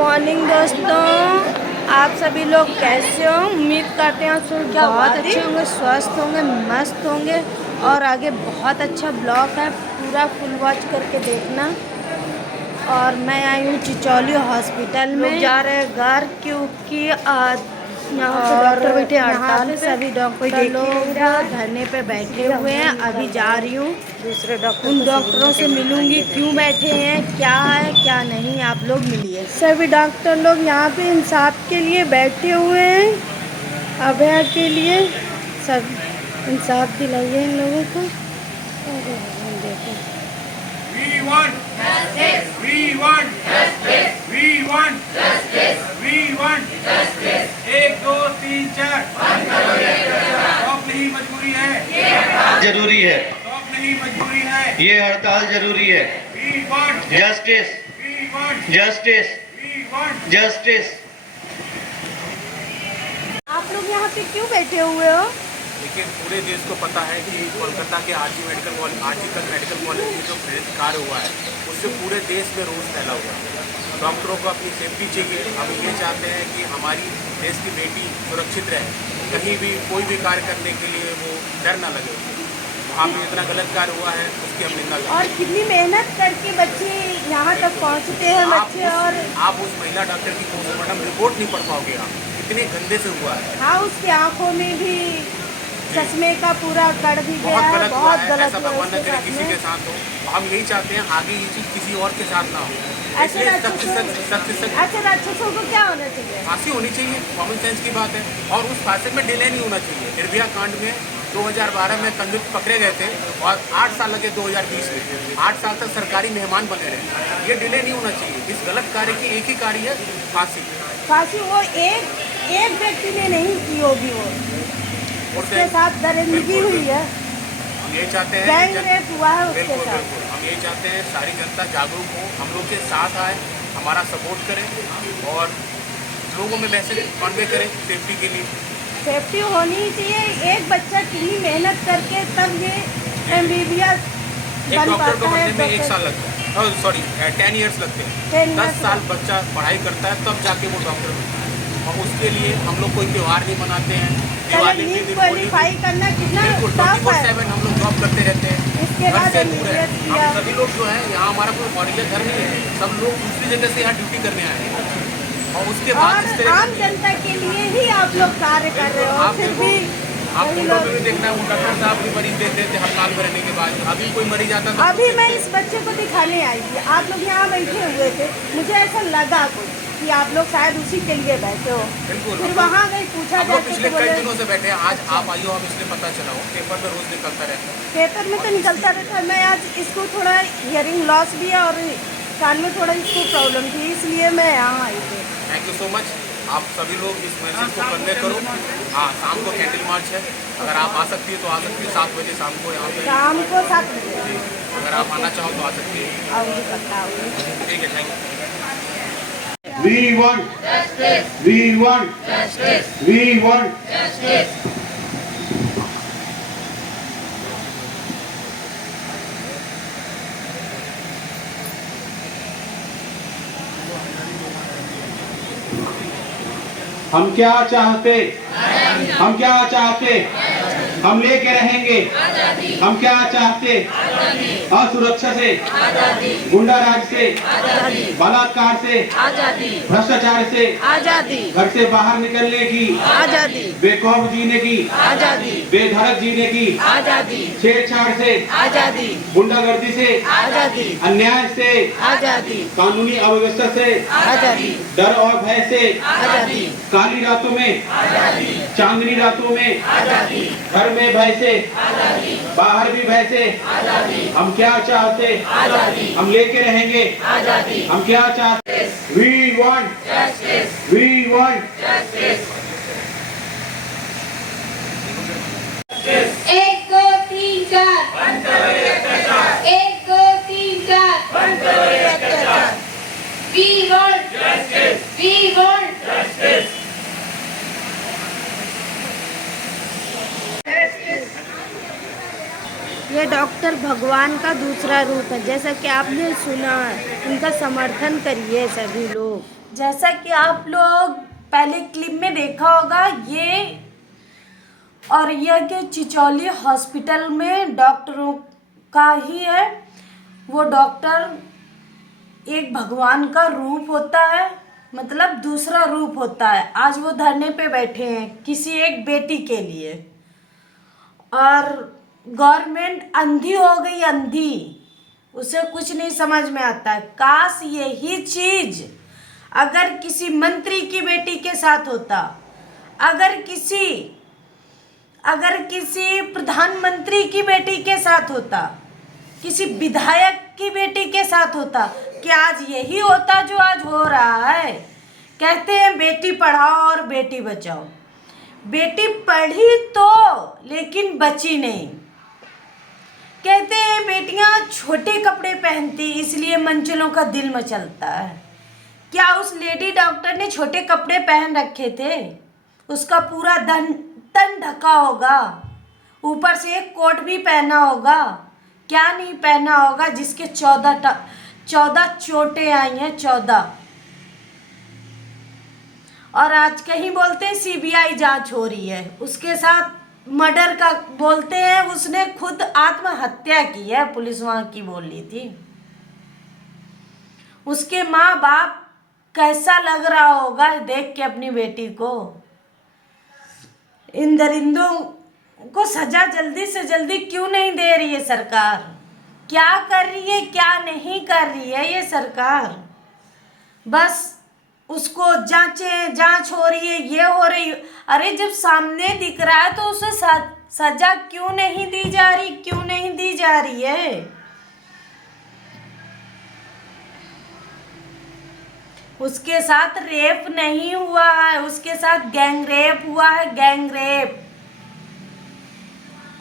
Morning दोस्तों, आप सभी लोग कैसे हो? उम्मीद करते हैं आप सब बहुत अच्छे होंगे, स्वस्थ होंगे, मस्त होंगे और आगे बहुत अच्छा ब्लॉग है, पूरा फुल वॉच करके देखना। और मैं आई हूँ चिचौली हॉस्पिटल में, जा रहे हैं घर क्योंकि यहाँ पे डॉक्टर बैठे हड़ताल पे, सभी डॉक्टर लोग धरने पे बैठे हुए हैं। अभी जा रही हूँ दूसरे डॉक्टर, उन डॉक्टरों से मिलूंगी, क्यों बैठे हैं, क्या है क्या नहीं, आप लोग मिलिए। सभी डॉक्टर लोग यहाँ पे इंसाफ के लिए बैठे हुए हैं, अभय के लिए। सब इंसाफ दिलाइए इन लोगों को। देखो We want justice. We want justice. We want justice. We want justice. 1 2 3 4 शौक नहीं मजबूरी है, जरूरी है, शौक नहीं मजबूरी है। ये हड़ताल जरूरी है। We want justice, we want justice, we want justice. आप लोग यहाँ पे क्यों बैठे हुए हो? लेकिन पूरे देश को पता है कि कोलकाता के आरजी मेडिकल कॉलेज में जो कार्य हुआ है उससे पूरे देश में रोष फैला हुआ है। डॉक्टरों को अपनी सेफ्टी चाहिए। हम ये चाहते हैं कि हमारी देश की बेटी सुरक्षित रहे, कहीं भी कोई भी कार्य करने के लिए वो डर ना लगे। वहाँ पे इतना गलत कार्य हुआ है उसकी हम निंदा करते हैं। और कितनी मेहनत करके बच्चे यहाँ तक पहुँचते हैं बच्चे। और आप उस महिला डॉक्टर की पोस्टमार्टम रिपोर्ट नहीं पढ़ पाओगे, आप इतने गंदे से हुआ है। हाँ, उसकी आंखों में भी चश्मे का पूरा कड़ भी गया बहुत है, गलत हुआ बहुत है। गलत ऐसा हुआ भगवान न उसके करे साथ किसी में। के साथ हो। हम यही चाहते हैं आगे ये चीज़ किसी और के साथ ना हो। ऐसे राक्षसों को क्या होना चाहिए? फांसी होनी चाहिए, कॉमन सेंस की बात है। और उस फांसी में डिले नहीं होना चाहिए। निर्भया कांड में 2012 में कंजूस पकड़े गए थे और 8 साल लगे 2020 में। 8 साल तक सरकारी मेहमान बने रहे। ये डिले नहीं होना चाहिए। इस गलत कार्य की एक ही कार्य है, फांसी। फांसी वो एक व्यक्ति ने नहीं की होगी, वो उसके साथ दरिंदगी हुई है, हम यही चाहते हैं गैंग रेप हुआ है उसके बिल्कुल साथ। बिल्कुल हम यही चाहते हैं सारी जनता जागरूक हो, हम लोग के साथ आए, हमारा सपोर्ट करें और लोगों में मैसेज कन्वे करें सेफ्टी के लिए। सेफ्टी होनी चाहिए। एक बच्चा कितनी मेहनत करके तब ये MBBS एक बन डॉक्टर को पाता है। बनने में 1 साल लगता है, सॉरी 10 ईयर्स लगते हैं। 10 10 years साल बच्चा पढ़ाई करता है तब जाके वो डॉक्टर बनता है। और उसके लिए हम लोग कोई त्यौहार नहीं मनाते हैं। दिवाली के दिन क्वालिफाई करना कितना बिल्कुल टफ है। 24/7 हम लोग जॉब करते रहते हैं। इसके घर बाद से दूर है। MBBS किया। हम सभी लोग जो है यहाँ हमारा कोई ऑरिजिनल घर नहीं है, सब लोग दूसरी जगह से यहाँ ड्यूटी करने आए हैं। और उसके बाद इस और तरह आम जनता के लिए ही आप लोग कार्य कर रहे हो, फिर भी आप फोटो में भी देखना है, वो डॉक्टर साहब भी मरीज देते थे हड़ताल में रहने के बाद। अभी कोई मरीज आता था अभी मैं इस बच्चे को दिखाने आई थी, आप लोग यहाँ बैठे हुए थे, मुझे ऐसा लगा कुछ कि आप लोग शायद उसी के लिए बैठे हो। बिल्कुल। फिर वहाँ गई, पूछा हम लोग जाके पिछले तो कई बोले दिनों से बैठे हैं। आज आप आई हो, अब इसलिए पता चला हो, पेपर में रोज निकलता रहता है। पेपर में तो निकलता रहता है। मैं आज इसको थोड़ा हियरिंग लॉस भी है और कान में थोड़ा इसको प्रॉब्लम थी, इसलिए मैं यहाँ आई थी। Thank you so much. आप सभी लोग इस मैसेज को कन्वे करो। हाँ, शाम को कैंडल मार्च है, अगर आप आ सकती है तो आ सकती है 7 बजे शाम को यहाँ पे। शाम को 7 बजे जी, अगर आप आना चाहो तो आ सकती है। आऊँगी, पक्का आऊँगी। ठीक है, thank you. We want justice. We want justice. We want justice. हम क्या चाहते, हम क्या चाहते, हम लेके रहेंगे। हम क्या चाहते, असुरक्षा से, गुंडा राज से, बलात्कार से, भ्रष्टाचार से, घर से बाहर निकलने की, बेखौफ जीने की, बेधड़क जीने की, छेड़छाड़ से, गुंडागर्दी से, अन्याय से, कानूनी अव्यवस्था से, डर और भय से, काली रातों में, चांदनी रातों में, घर में भय से, बाहर भी भय से, हम क्या चाहते, हम लेके रहेंगे। हम क्या चाहते, We want justice. We want justice. 1 2 3 4 1 2 3 4 We want justice. We want justice. ये डॉक्टर भगवान का दूसरा रूप है, जैसा कि आपने सुना है। इनका समर्थन करिए सभी लोग। जैसा कि आप लोग पहले क्लिप में देखा होगा, ये और यह के चिचौली हॉस्पिटल में डॉक्टरों का ही है। वो डॉक्टर एक भगवान का रूप होता है, मतलब दूसरा रूप होता है। आज वो धरने पे बैठे हैं किसी एक बेटी के लिए, और गवर्नमेंट अंधी हो गई, अंधी, उसे कुछ नहीं समझ में आता है। काश यही चीज अगर किसी मंत्री की बेटी के साथ होता, अगर किसी प्रधानमंत्री की बेटी के साथ होता, किसी विधायक की बेटी के साथ होता, क्या आज यही होता जो आज हो रहा है? कहते हैं बेटी पढ़ाओ और बेटी बचाओ। बेटी पढ़ी तो लेकिन बची नहीं। कहते हैं बेटियां छोटे कपड़े पहनती इसलिए मंचलों का दिल मचलता है। क्या उस लेडी डॉक्टर ने छोटे कपड़े पहन रखे थे? उसका पूरा तन ढका होगा, ऊपर से एक कोट भी पहना होगा। क्या नहीं पहना होगा जिसके 14 चोटें आई हैं, 14। और आज कहीं बोलते हैं सीबीआई जांच हो रही है, उसके साथ मर्डर का बोलते हैं। उसने खुद आत्महत्या की है, पुलिस वहां की बोल रही थी। उसके माँ बाप कैसा लग रहा होगा देख के अपनी बेटी को। इन दरिंदों को सजा जल्दी से जल्दी क्यों नहीं दे रही है सरकार? क्या कर रही है, क्या नहीं कर रही है ये सरकार? बस उसको जांच हो रही है, ये हो रही है। अरे जब सामने दिख रहा है तो उसे सजा क्यों नहीं दी जा रही? क्यों नहीं दी जा रही है? उसके साथ रेप नहीं हुआ है, उसके साथ गैंग रेप हुआ है, गैंग रेप।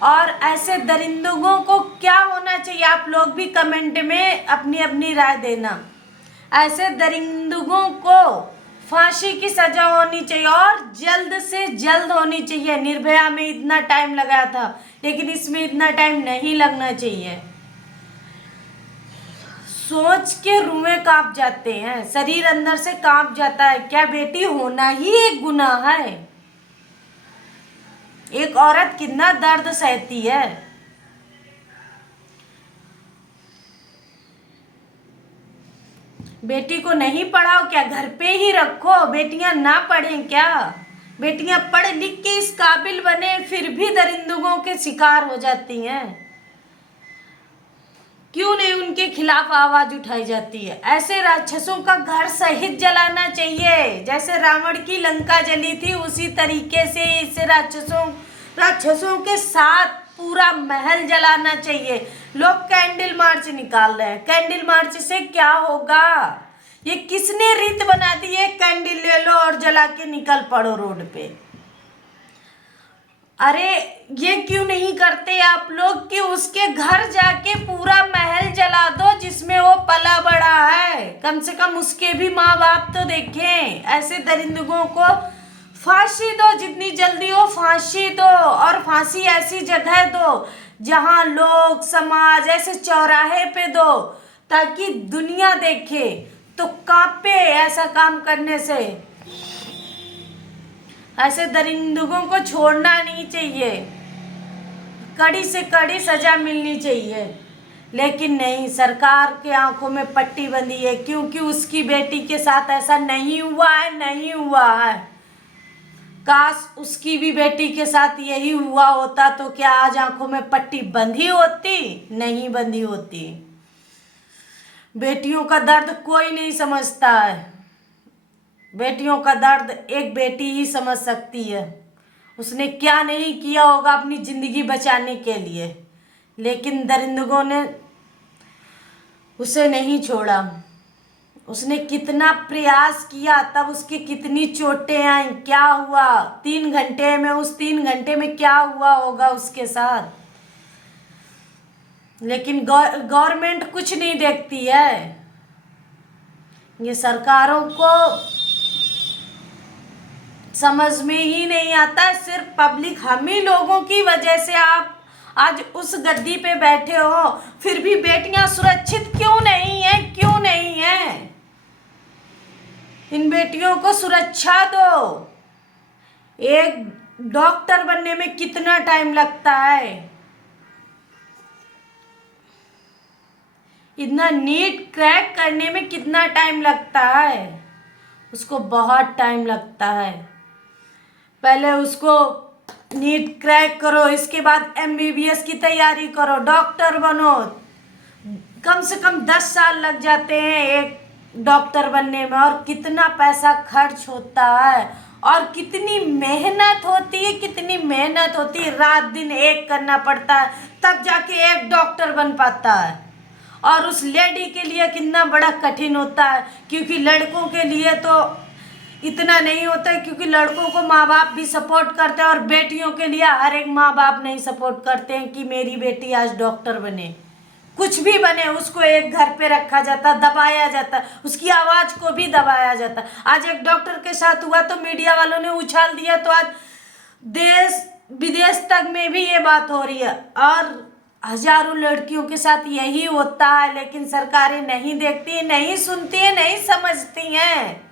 और ऐसे दरिंदों को क्या होना चाहिए? आप लोग भी कमेंट में अपनी अपनी राय देना। ऐसे दरिंदों को फांसी की सजा होनी चाहिए और जल्द से जल्द होनी चाहिए। निर्भया में इतना टाइम लगा था, लेकिन इसमें इतना टाइम नहीं लगना चाहिए। सोच के रुएं कांप जाते हैं, शरीर अंदर से कांप जाता है। क्या बेटी होना ही एक गुनाह है? एक औरत कितना दर्द सहती है। बेटी को नहीं पढ़ाओ क्या? घर पे ही रखो। बेटियां ना पढ़ें क्या? बेटियां पढ़ लिख के इस काबिल बने, फिर भी दरिंदों के शिकार हो जाती हैं। क्यों नहीं उनके खिलाफ आवाज उठाई जाती है? ऐसे राक्षसों का घर सहित जलाना चाहिए। जैसे रावण की लंका जली थी, उसी तरीके से इसे राक्षसों के साथ पूरा महल जलाना चाहिए। लोग कैंडल मार्च निकाल रहे हैं। कैंडल मार्च से क्या होगा? ये किसने रीत बना दी है? कैंडल ले लो और जला के निकल पड़ो रोड पे। अरे ये क्यों नहीं करते आप लोग कि उसके घर जाके पूरा महल जला दो जिसमें वो पला बड़ा है। कम से कम उसके भी माँ बाप तो देखें। ऐसे दरिंदों को फांसी दो, जितनी जल्दी हो फांसी दो। और फांसी ऐसी जगह दो जहां लोग, समाज, ऐसे चौराहे पे दो ताकि दुनिया देखे तो कांपे ऐसा काम करने से। ऐसे दरिंदों को छोड़ना नहीं चाहिए, कड़ी से कड़ी सजा मिलनी चाहिए। लेकिन नहीं, सरकार के आंखों में पट्टी बंधी है क्योंकि उसकी बेटी के साथ ऐसा नहीं हुआ है, नहीं हुआ है। काश उसकी भी बेटी के साथ यही हुआ होता तो क्या आज आंखों में पट्टी बंधी होती? नहीं बंधी होती। बेटियों का दर्द कोई नहीं समझता है। बेटियों का दर्द एक बेटी ही समझ सकती है। उसने क्या नहीं किया होगा अपनी जिंदगी बचाने के लिए, लेकिन दरिंदों ने उसे नहीं छोड़ा। उसने कितना प्रयास किया, तब उसकी कितनी चोटें आई, क्या हुआ 3 घंटे में? उस 3 घंटे में क्या हुआ होगा उसके साथ? लेकिन गवर्नमेंट कुछ नहीं देखती है। ये सरकारों को समझ में ही नहीं आता है। सिर्फ पब्लिक, हम ही लोगों की वजह से आज उस गद्दी पे बैठे हो, फिर भी बेटियां सुरक्षित क्यों नहीं है? क्यों नहीं है? इन बेटियों को सुरक्षा दो। एक डॉक्टर बनने में कितना टाइम लगता है, इतना नीट क्रैक करने में कितना टाइम लगता है, उसको बहुत टाइम लगता है। पहले उसको नीट क्रैक करो, इसके बाद MBBS की तैयारी करो, डॉक्टर बनो। कम से कम 10 साल लग जाते हैं एक डॉक्टर बनने में, और कितना पैसा खर्च होता है, और कितनी मेहनत होती है, कितनी मेहनत होती है। रात दिन एक करना पड़ता है, तब जाके एक डॉक्टर बन पाता है। और उस लेडी के लिए कितना बड़ा कठिन होता है, क्योंकि लड़कों के लिए तो इतना नहीं होता है, क्योंकि लड़कों को माँ बाप भी सपोर्ट करते हैं, और बेटियों के लिए हर एक माँ बाप नहीं सपोर्ट करते हैं कि मेरी बेटी आज डॉक्टर बने। कुछ भी बने, उसको एक घर पे रखा जाता, दबाया जाता, उसकी आवाज़ को भी दबाया जाता। आज एक डॉक्टर के साथ हुआ तो मीडिया वालों ने उछाल दिया, तो आज देश विदेश तक में भी ये बात हो रही है, और हजारों लड़कियों के साथ यही होता है। लेकिन सरकारें नहीं देखती, नहीं सुनती है, नहीं समझती हैं।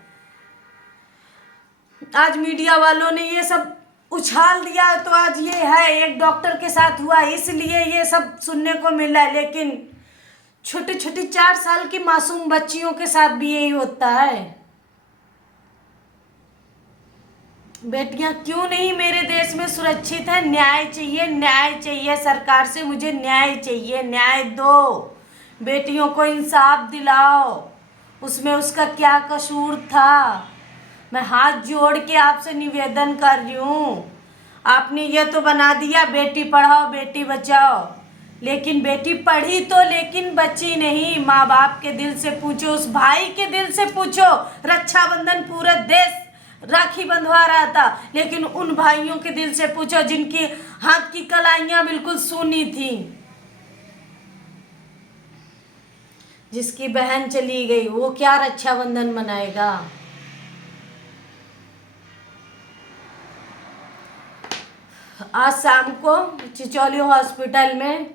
आज मीडिया वालों ने ये सब उछाल दिया, तो आज ये है एक डॉक्टर के साथ हुआ, इसलिए ये सब सुनने को मिला है। लेकिन छोटी छोटी 4 साल की मासूम बच्चियों के साथ भी यही होता है। बेटियां क्यों नहीं मेरे देश में सुरक्षित है? न्याय चाहिए, न्याय चाहिए सरकार से, मुझे न्याय चाहिए, न्याय दो। बेटियों को इंसाफ दिलाओ, उसमें उसका क्या कसूर था? मैं हाथ जोड़ के आपसे निवेदन कर रही हूँ। आपने ये तो बना दिया बेटी पढ़ाओ बेटी बचाओ, लेकिन बेटी पढ़ी तो लेकिन बची नहीं। माँ बाप के दिल से पूछो, उस भाई के दिल से पूछो। रक्षाबंधन पूरा देश राखी बंधवा रहा था, लेकिन उन भाइयों के दिल से पूछो जिनकी हाथ की कलाइयाँ बिल्कुल सूनी थी। जिसकी बहन चली गई वो क्या रक्षाबंधन मनाएगा? आज शाम को चिचौली हॉस्पिटल में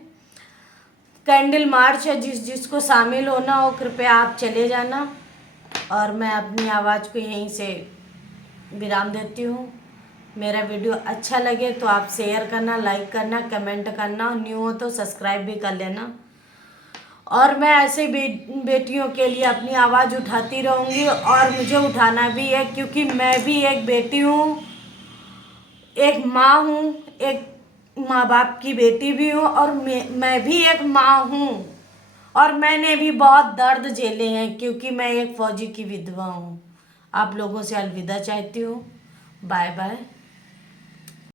कैंडल मार्च है, जिसको शामिल होना हो कृपया आप चले जाना। और मैं अपनी आवाज़ को यहीं से विराम देती हूँ। मेरा वीडियो अच्छा लगे तो आप शेयर करना, लाइक करना, कमेंट करना, न्यू हो तो सब्सक्राइब भी कर लेना। और मैं ऐसे बेटियों के लिए अपनी आवाज़ उठाती रहूँगी, और मुझे उठाना भी है, क्योंकि मैं भी एक बेटी हूँ, एक माँ हूँ, एक माँ बाप की बेटी भी हूँ, और मैं भी एक माँ हूँ, और मैंने भी बहुत दर्द झेले हैं, क्योंकि मैं एक फौजी की विधवा हूँ। आप लोगों से अलविदा चाहती हूँ। Bye bye.